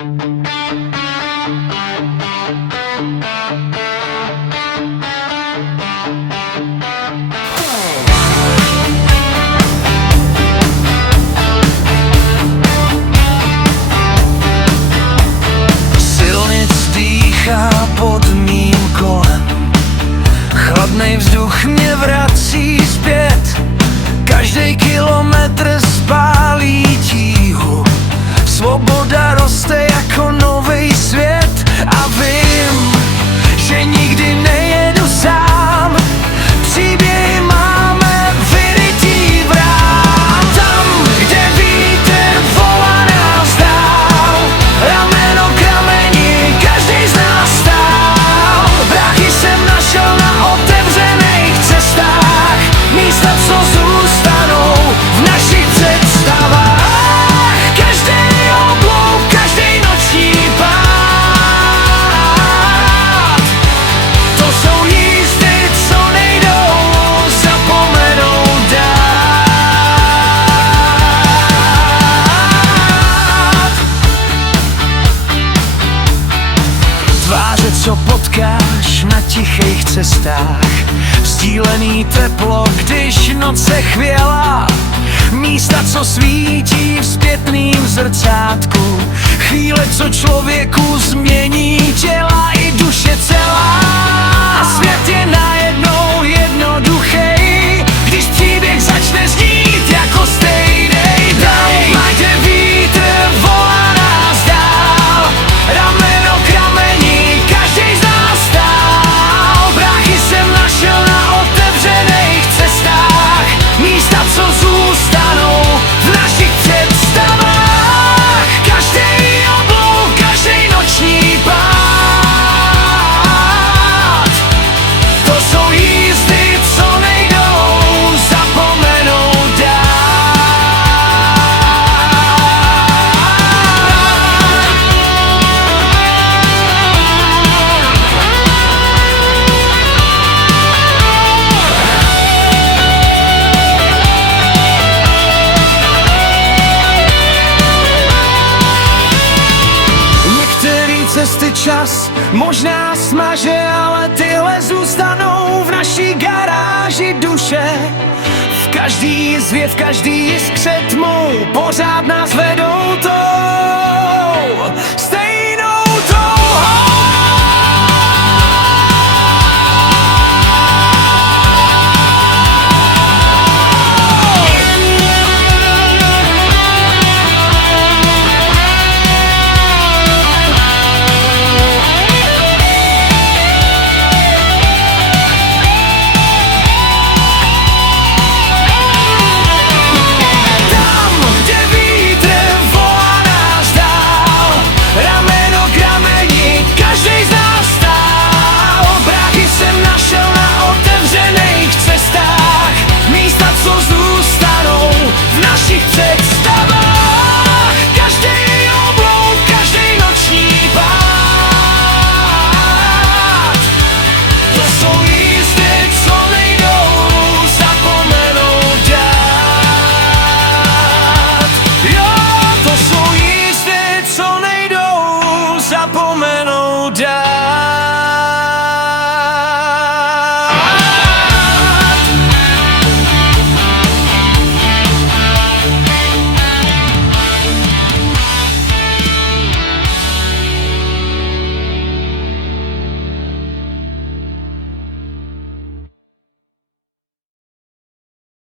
Silnic dýchá pod mým kolem, chladnej vzduch mě vrací zpět. Každý kilometr spálí tíhu, svoboda roste jako nový svět. A vím, že nikdy nejedu sám, příběhy máme vyrytý v rám. Tam, kde vítr volá nás dál, rameno k rameni, každý z nás stál. Bráchy jsem našel na otevřených cestách, místa, co zůstanou v našich představách. Každý oblouk, každý noční pád, to jsou jízdy, co nejdou zapomenout dát. Tváře, co potkáš na tichých cestách, sdílený teplo, když noce chvěla, místa, co svítí v zpětným zrcátku, chvíle, co člověku změní těla i duše celá. A svět je najednou jednoduchý, když příběh začne znít jako stejnej dej. Majte vítr, volá nás dál, rameno k rameni, každý z nás stál. Bráchy jsem našel na otevřených cestách, místa, co zůstanou v našich představách. Každý oblouk, každý noční pád, to jsou jízdy, co nejdou zapomenout dát. Některý cesty čas možná smaže, ale tyhle zůstanou v naší garáži duše. V každý zvěv, každý jiskře tmou pořád nás vedou to